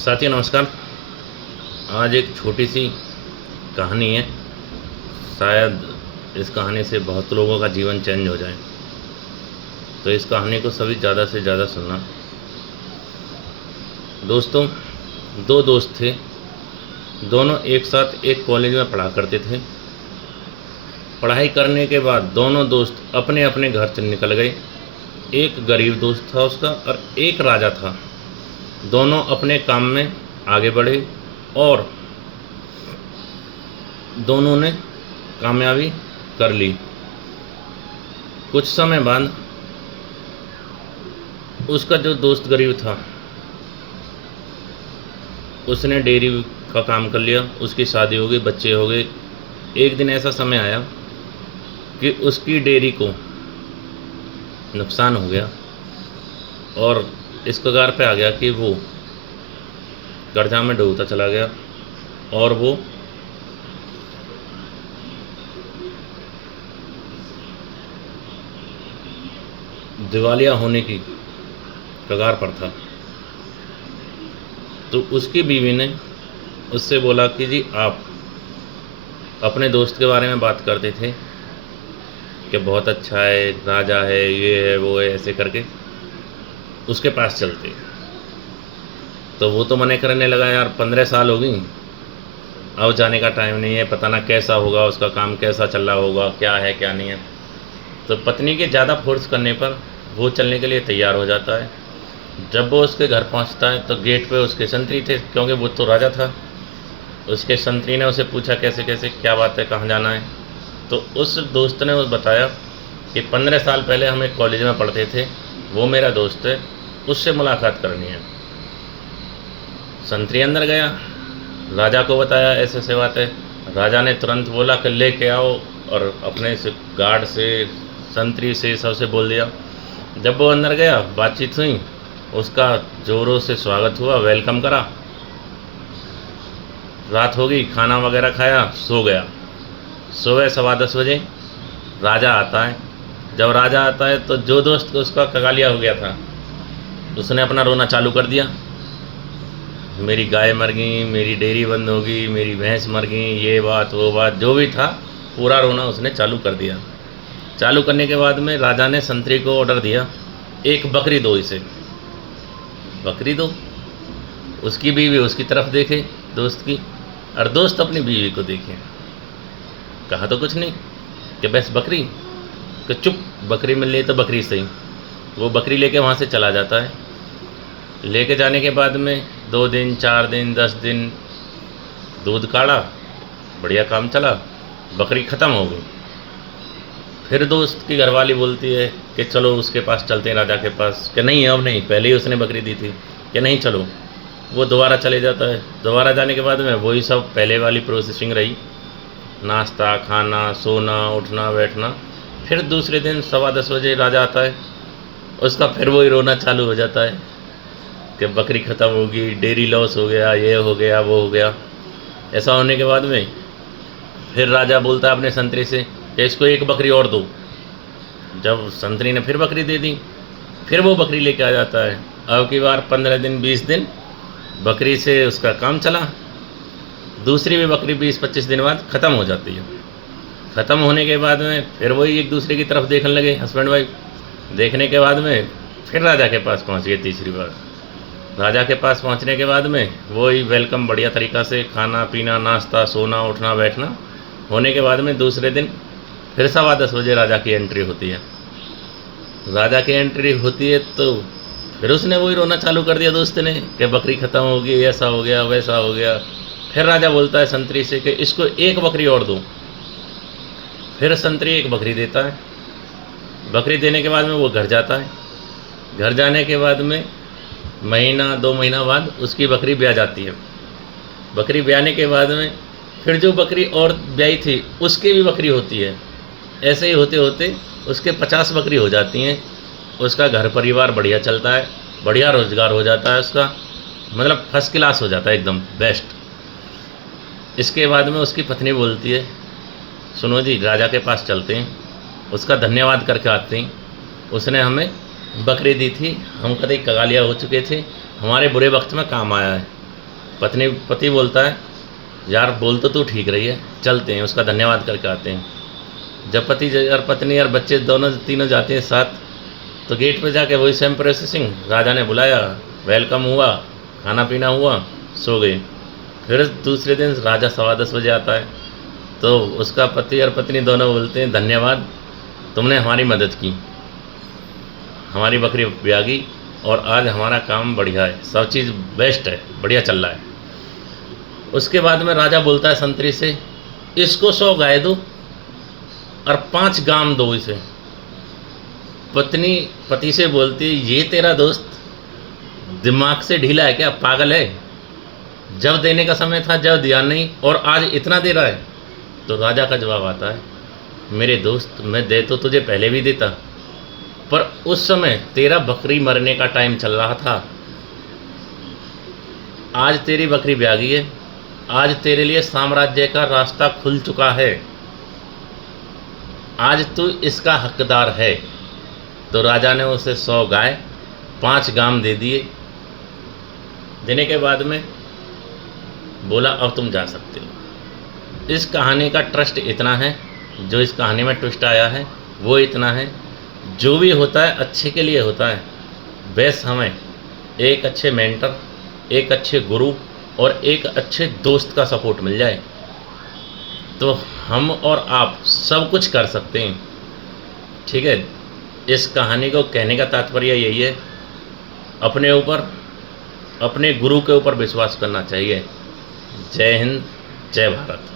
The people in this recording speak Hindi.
साथियों नमस्कार। आज एक छोटी सी कहानी है। शायद इस कहानी से बहुत लोगों का जीवन चेंज हो जाए, तो इस कहानी को सभी ज़्यादा से ज़्यादा सुनना। दोस्तों, दो दोस्त थे, दोनों एक साथ एक कॉलेज में पढ़ा करते थे। पढ़ाई करने के बाद दोनों दोस्त अपने अपने घर से निकल गए। एक गरीब दोस्त था उसका और एक राजा था। दोनों अपने काम में आगे बढ़े और दोनों ने कामयाबी कर ली। कुछ समय बाद उसका जो दोस्त गरीब था, उसने डेयरी का काम कर लिया। उसकी शादी हो गई, बच्चे हो गए। एक दिन ऐसा समय आया कि उसकी डेयरी को नुकसान हो गया और इस कगार पे आ गया कि वो कर्जा में डूबता चला गया और वो दिवालिया होने की कगार पर था। तो उसकी बीवी ने उससे बोला कि जी, आप अपने दोस्त के बारे में बात करते थे कि बहुत अच्छा है, राजा है, ये है, वो है, ऐसे करके उसके पास चलते। तो वो तो मने करने लगा, यार 15 साल हो गई, अब जाने का टाइम नहीं है, पता ना कैसा होगा, उसका काम कैसा चल रहा होगा, क्या है क्या नहीं है। तो पत्नी के ज़्यादा फोर्स करने पर वो चलने के लिए तैयार हो जाता है। जब वो उसके घर पहुंचता है तो गेट पे उसके संतरी थे, क्योंकि वो तो राजा था। उसके संतरी ने उसे पूछा, कैसे कैसे, क्या बात है, कहाँ जाना है। तो उस दोस्त ने उसे बताया कि 15 साल पहले हम एक कॉलेज में पढ़ते थे, वो मेरा दोस्त है, उससे मुलाकात करनी है। संतरी अंदर गया, राजा को बताया ऐसे ऐसे बात है। राजा ने तुरंत बोला कि लेके आओ, और अपने से गार्ड से, संतरी से, सबसे बोल दिया। जब वो अंदर गया, बातचीत हुई, उसका जोरों से स्वागत हुआ, वेलकम करा। रात हो गई, खाना वगैरह खाया, सो गया। सुबह 10:15 राजा आता है। जब राजा आता है तो जो दोस्त उसका कगालिया हो गया था, उसने अपना रोना चालू कर दिया। मेरी गाय मर गई, मेरी डेयरी बंद हो गई, मेरी भैंस मर गई, ये बात वो बात जो भी था, पूरा रोना उसने चालू कर दिया। चालू करने के बाद में राजा ने संतरी को ऑर्डर दिया, एक बकरी दो इसे। बकरी दो। उसकी बीवी उसकी तरफ देखे, दोस्त की, और दोस्त अपनी बीवी को देखे। कहा तो कुछ नहीं कि बस बकरी, कि चुप, बकरी मिल रही तो बकरी सही। वो बकरी लेके वहाँ से चला जाता है। लेके जाने के बाद में 2 दिन, 4 दिन, 10 दिन दूध काढ़ा, बढ़िया काम चला, बकरी ख़त्म हो गई। फिर दोस्त की घरवाली बोलती है कि चलो उसके पास चलते हैं, राजा के पास। कि नहीं, अब नहीं, पहले ही उसने बकरी दी थी। कि नहीं, चलो। वो दोबारा चले जाता है। दोबारा जाने के बाद में वही सब पहले वाली प्रोसेसिंग रही, नाश्ता, खाना, सोना, उठना, बैठना। फिर दूसरे दिन 10:15 राजा आता है। उसका फिर वही रोना चालू हो जाता है कि बकरी ख़त्म होगी, डेयरी लॉस हो गया, ये हो गया, वो हो गया। ऐसा होने के बाद में फिर राजा बोलता है अपने संतरी से कि इसको एक बकरी और दो। जब संतरी ने फिर बकरी दे दी, फिर वो बकरी लेके आ जाता है। अब की बार 15 दिन, 20 दिन बकरी से उसका काम चला। दूसरी भी बकरी 20-25 दिन बाद ख़त्म हो जाती है। ख़त्म होने के बाद में फिर वही एक दूसरे की तरफ देखने लगे, हस्बैंड वाइफ। देखने के बाद में फिर राजा के पास पहुंच गए तीसरी बार। राजा के पास पहुंचने के बाद में वही वेलकम, बढ़िया तरीक़ा से खाना पीना, नाश्ता, सोना, उठना, बैठना होने के बाद में दूसरे दिन फिर 10:15 राजा की एंट्री होती है। राजा की एंट्री होती है तो फिर उसने वही रोना चालू कर दिया दोस्त ने कि बकरी ख़त्म हो गई, ऐसा हो गया, वैसा हो गया। फिर राजा बोलता है संतरी से कि इसको एक बकरी और दो। फिर संतरी एक बकरी देता है। बकरी देने के बाद में वो घर जाता है। घर जाने के बाद में महीना 2 महीना बाद उसकी बकरी ब्याह जाती है। बकरी ब्याने के बाद में फिर जो बकरी और ब्याई थी उसकी भी बकरी होती है। ऐसे ही होते होते उसके 50 बकरी हो जाती हैं। उसका घर परिवार बढ़िया चलता है, बढ़िया रोज़गार हो जाता है उसका, मतलब फर्स्ट क्लास हो जाता है, एकदम बेस्ट। इसके बाद में उसकी पत्नी बोलती है, सुनो जी, राजा के पास चलते हैं, उसका धन्यवाद करके आते हैं, उसने हमें बकरी दी थी, हम कभी कगालिया हो चुके थे, हमारे बुरे वक्त में काम आया है। पति बोलता है यार बोल तो तू ठीक रही है, चलते हैं उसका धन्यवाद करके आते हैं। जब पति और पत्नी और बच्चे दोनों तीनों जाते हैं साथ, तो गेट पे जाके वही सेम प्रोसेसिंग, राजा ने बुलाया, वेलकम हुआ, खाना पीना हुआ, सो गए। फिर दूसरे दिन राजा 10:15 बजे आता है, तो उसका पति और पत्नी दोनों बोलते हैं धन्यवाद, तुमने हमारी मदद की, हमारी बकरी ब्यागी और आज हमारा काम बढ़िया है, सब चीज़ बेस्ट है, बढ़िया चल रहा है। उसके बाद में राजा बोलता है संतरी से, इसको 100 गाय दो और 5 गाम दो इसे। पत्नी पति से बोलती है ये तेरा दोस्त दिमाग से ढीला है क्या, पागल है, जब देने का समय था जब दिया नहीं और आज इतना दे रहा है। तो राजा का जवाब आता है मेरे दोस्त मैं दे तो तुझे पहले भी देता, पर उस समय तेरा बकरी मरने का टाइम चल रहा था, आज तेरी बकरी ब्यागी है, आज तेरे लिए साम्राज्य का रास्ता खुल चुका है, आज तू इसका हकदार है। तो राजा ने उसे 100 गाय 5 गाम दे दिए। देने के बाद में बोला अब तुम जा सकते हो। इस कहानी का ट्रस्ट इतना है, जो इस कहानी में ट्विस्ट आया है वो इतना है, जो भी होता है अच्छे के लिए होता है। बस हमें एक अच्छे मेंटर, एक अच्छे गुरु और एक अच्छे दोस्त का सपोर्ट मिल जाए तो हम और आप सब कुछ कर सकते हैं। ठीक है, इस कहानी को कहने का तात्पर्य यही है, अपने ऊपर, अपने गुरु के ऊपर विश्वास करना चाहिए। जय हिंद, जय भारत।